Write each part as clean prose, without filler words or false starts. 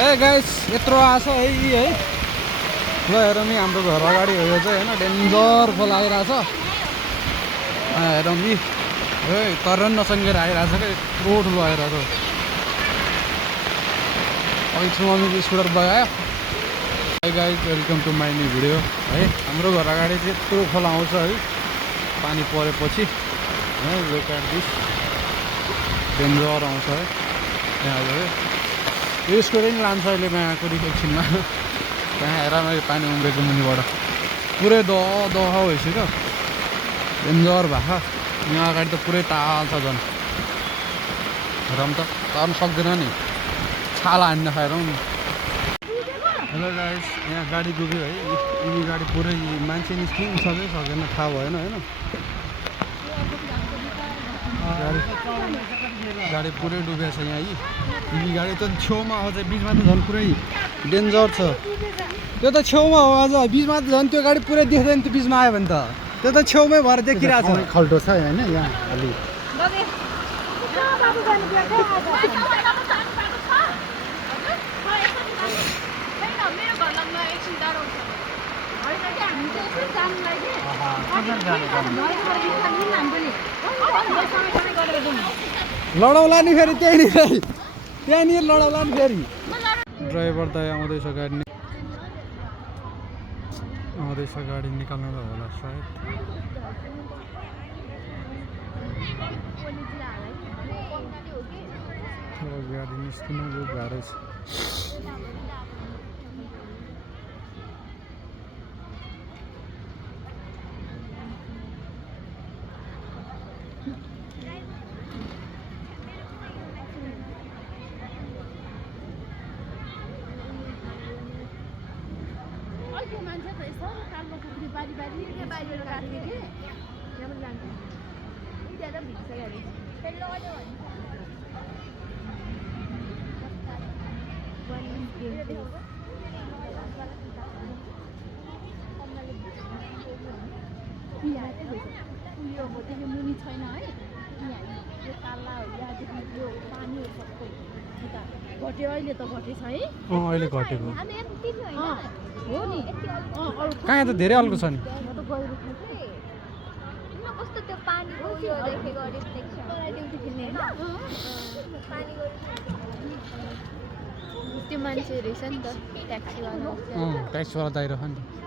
ए guys यत्रो आछ है है ल हेरौँ नि हाम्रो घर अगाडि हो यो चाहिँ होइन डेन्जर खोला आइरहेछ हेरौँ नि है तर नसङ्गेर आइरहेछ क्या यत्रो ठुलो आइरहेछ एकछिन मम्मीको स्कुटर बगायो hi guys welcome to my new video है हाम्रो घर अगाडि चाहिँ यत्रो खोला आउँछ है पानी परेपछि है लुक एट दिस डेन्जर आउँछ है यहाँ है यो स्कुटर नि लान्छ अहिले यहाँको एकछिनमा त्यहाँ हेर मैले पानी उम्रेको मुनिबाट पुरै दह भइसक्यो डेन्जर भएको यहाँ अगाडि त पुरै ताल छ झन् हेरौँ त तर्नु सक्दैन नि छाला हान्न खाएर नि हेलो गाइस यहाँ गाडी डुब्यो है यी गाडी पुरै मान्छे निस्किनु सबै सकेन थाहा भएन होइन गाडी पुरै डुबेको छ यहाँ यी गाडी त छेउमा आउँछ बिचमा त झन् पुरै डेन्जर छ त्यो त छेउमा हो अझ बिचमा त झन् त्यो गाडी पुरै देख्दैन त्यो बिचमा आयो भने त त्यो त छेउमै भएर देखिरहेको छ खल्टो छ होइन यहाँ अलि लडाउला नि फेरि त्यहाँनिर लडाउला नि फेरि ड्राइभर त आउँदैछ गाडी निकाल्नु त होला सायद गाडी निस्किनु गाह्रो छ मुनि छैन है यो काला यो पानी घट्यो अहिले त घटे छ है अहिले घटेको हो नि कहाँ त धेरै अल्को छ नि कस्तो त्यो पानी उयो देखेको त्यो मान्छे रहेछ नि त ट्याक्सीवाला दाइ रह नि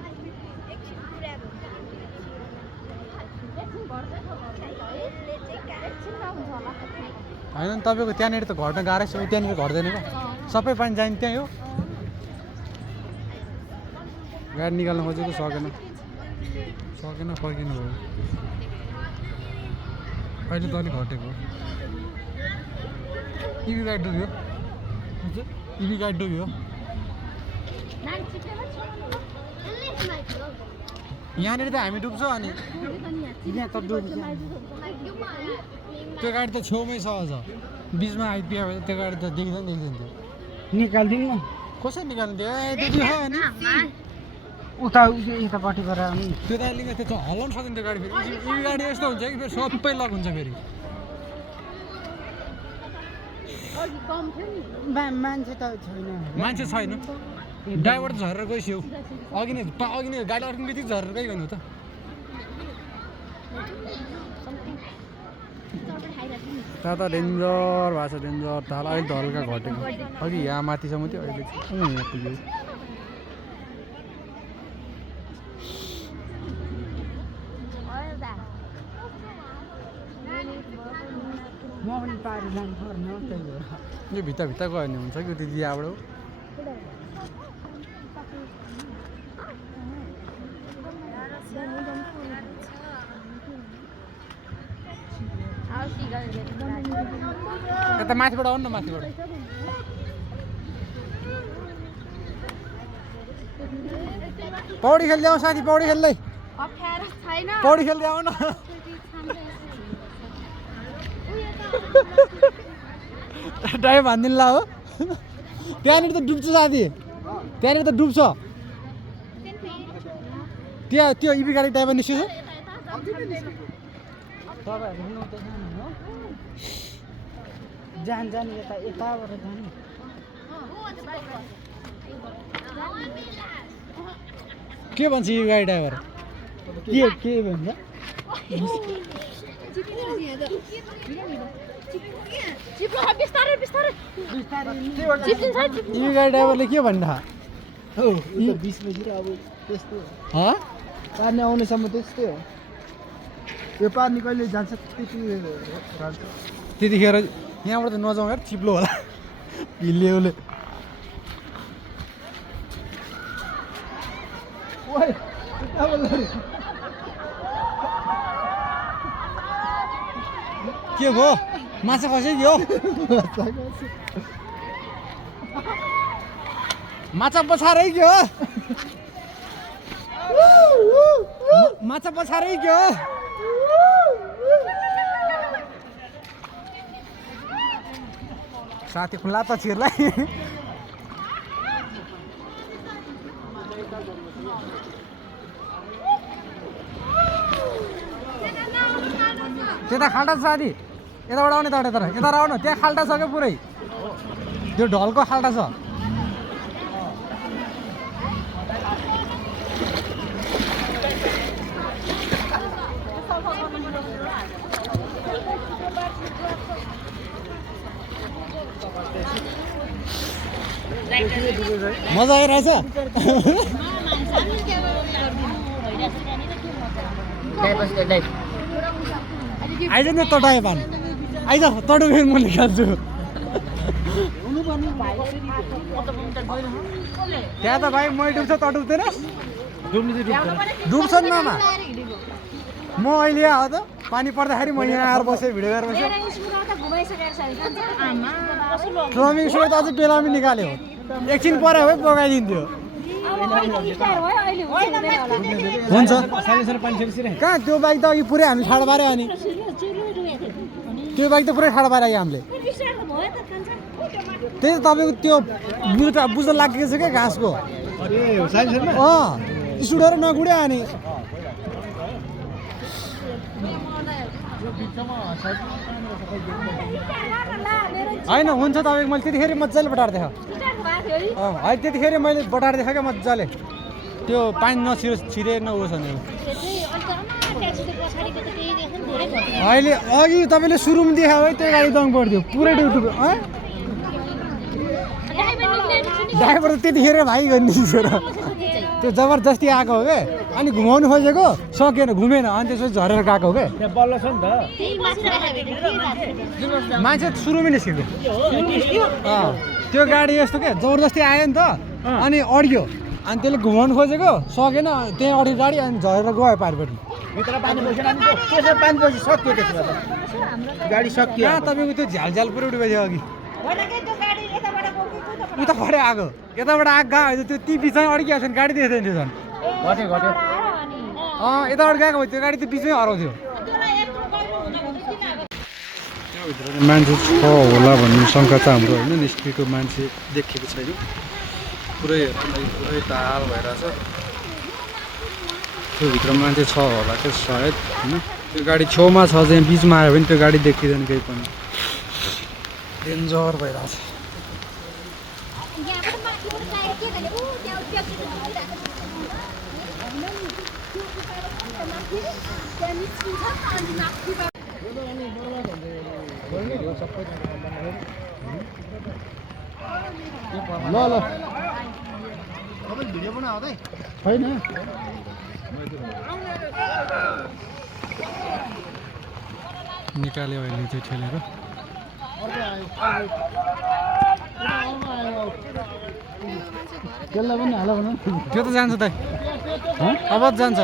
होइन तपाईँको त्यहाँनिर त घट्न गाह्रै छ त्यहाँनिर घट्दैन क्या सबै पानी जाने त्यहीँ हो गाडी निकाल्न खोजेको सकेन फर्किनु भयो अहिले त अलिक घटेको इभी गाडी डुब्यो इभी गाडी डुब्यो यहाँनिर त हामी डुब्छौँ अनि यहाँ त डुब्छ त्यो गाडी त छेउमै छ अझ बिचमा आइपुग्यो भने त्यो गाडी त देख्दैन थियो निकालिदिनु न कसरी निकाल्नु त्यो त्यो अनि उता यतापट्टि गएर अनि त्यो त अलिकति त्यो हलाउनु सक्दैन त्यो गाडी फेरि यी गाडी यस्तो हुन्छ कि फेरि सबै लक हुन्छ फेरि मान्छे त छैन मान्छे छैन ड्राइभर त झरेर गइस्यो अघि नै गाडी अर्को बित्तिकै झरेर गइगयो त त्यहाँ त डेन्जर भएको छ डेन्जर थाहा अहिले त हल्का घटेको अघि यहाँ माथिसम्म थियो अहिले यहाँ पुग्यो म पनि पारी लानु पर्ने हो त्यही भएर यो भित्र गयो भने हुन्छ कि त्यो यहाँबाट यता माथिबाट आउनु न माथिबाट पौडी खेल्दै आऊ साथी पौडी खेल्दै आऊ न ड्राइभ हानिदिनु ला हो त्यहाँनिर त डुब्छ साथी त्यहाँनिर त डुब्छ त्यहाँ त्यो इभी गाडी ड्राइभर निस्किन्छ जान यताबाट जाने के भन्छ यो गाडी ड्राइभर के भन्छ बिस्तारै बिस्तारै यो गाडी ड्राइभरले के भन्दा हो 20 बजी अब त्यस्तो पानी आउनेसम्म त्यस्तै हो यो पानी कहिले जान्छ त्यतिखेर यहाँबाट त नजाउँ यार चिप्लो होला भिल्लेले के भयो माछा खस्यो कि हो माछा पछारै के हो माछा पछारै के हो साथी खुला त छिर्लाई त्यता खाल्टा छ साथी यताबाट आउने त यता आउनु त्यहाँ खाल्टा छ क्या पुरै त्यो ढलको खाल्टा छ मजा आइरहेछ आइज नि तटाए पान आइज तटो फेरि म निकाल्छु त्यहाँ त भाइ मै डुब्छ त डुब्दैन डुब्छ नि मामा म अहिले आयो त पानी पर्दाखेरि म यहाँ आएर बसेँ भिडियो गरेर बसेँ स्विमिङ सुट त अझै बेलामी निकाल्यो एकछिन पऱ्यो है बगाइदिन्थ्यो हुन्छ कहाँ त्यो बाइक त अघि पुरै हामी ठाडो पार्यो अनि त्यो बाइक त पुरै ठाडो पार्यो हामीले त्यही त तपाईँको त्यो बुझ्न लागेको छ क्या घाँसको स्टुडहरू नगुड्यो अनि होइन हुन्छ तपाईँको मैले त्यतिखेर मजाले बटाएर देखाएँ है त्यतिखेर मैले बटाएर देखाएँ क्या मजाले त्यो पानी छिरे नहोस् भनेर अहिले अघि तपाईँले सुरुमा देखायो है त्यो गाडी दङ पर्थ्यो पुरै डुब्यो ड्राइभर त त्यतिखेर भाइ गरिदिन्छ त्यो जबरजस्ती आएको हो क्या अनि घुमाउनु खोजेको सकेन घुमेन अनि त्यसपछि झरेर गएको हो क्या मान्छे सुरुमै निस्केको त्यो गाडी यस्तो क्या जबरजस्ती आयो नि त अनि अड्यो अनि त्यसले घुमाउनु खोजेको सकेन त्यहीँ अड्यो गाडी अनि झरेर गयो पारिपट्टि गाडी सकियो तपाईँको त्यो झ्याल पुरै उठ्यो अघि उताबाट आएको यताबाट आएको गयो त्यो ती बिचमै अड्किएको छ नि गाडी देख्दैन थियो झन् यताबाट गएको भयो त्यो गाडी त्यो बिचमै हराउँथ्यो त्योभित्र मान्छे छ होला भन्ने शङ्का छ हाम्रो होइन निस्केको मान्छे देखेको छैन पुरै पुरै ताल भइरहेछ त्योभित्र मान्छे छ होला त्यो सायद होइन त्यो गाडी छेउमा छ चाहिँ बिचमा आयो भने त्यो गाडी देखिँदैन केही पनि डेन्जर भइरहेछ ल ल भिडियो बनाउँदै छैन निकाल्यो अहिले चाहिँ ठेलेर त्यसलाई पनि हाल भन त्यो त जान्छ त अब जान्छ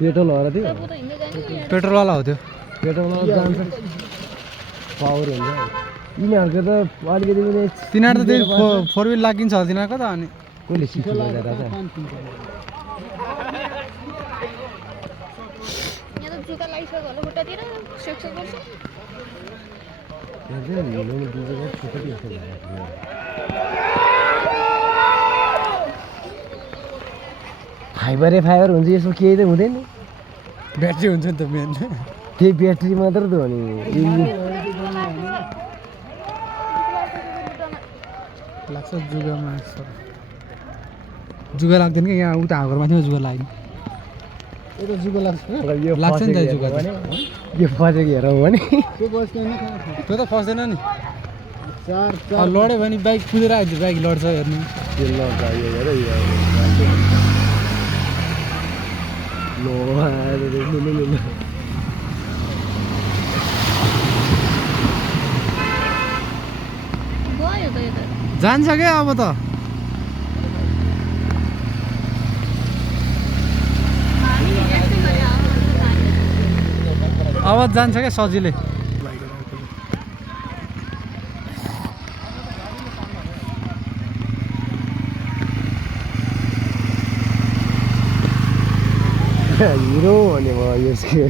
पेट्रोल हो र त्यो पेट्रोलवाला हो त्यो पेट्रोलवाला जान्छ पावर हुन्छ यिनीहरूको त अलिकति पनि तिनीहरू त त्यही फोर व्हिल लागिन्छ होला तिनीहरूको त अनि कसले सिक्नु फाइबर हुन्छ यसो केही त हुँदैन ब्याट्री हुन्छ नि त मेन त्यही ब्याट्री मात्र त हो नि लाग्छ जुगामा जुगा लाग्दैन कि यहाँ उता हाम्रो माथिमा जुगा लाग्यो यो त जुगो लाग्छ लाग्छ नि त जुगा त। यो फसेको हेरौँ भने त्यो त फस्दैन नि चार लड्यो भने बाइक कुदेर आयो बाइक लड्छ हेर्नु त्यो लड्छ यो हेर गयो त यो त जान्छ क्या अब त आवाज जान्छ क्या सजिलै हिरो भने भयो यसको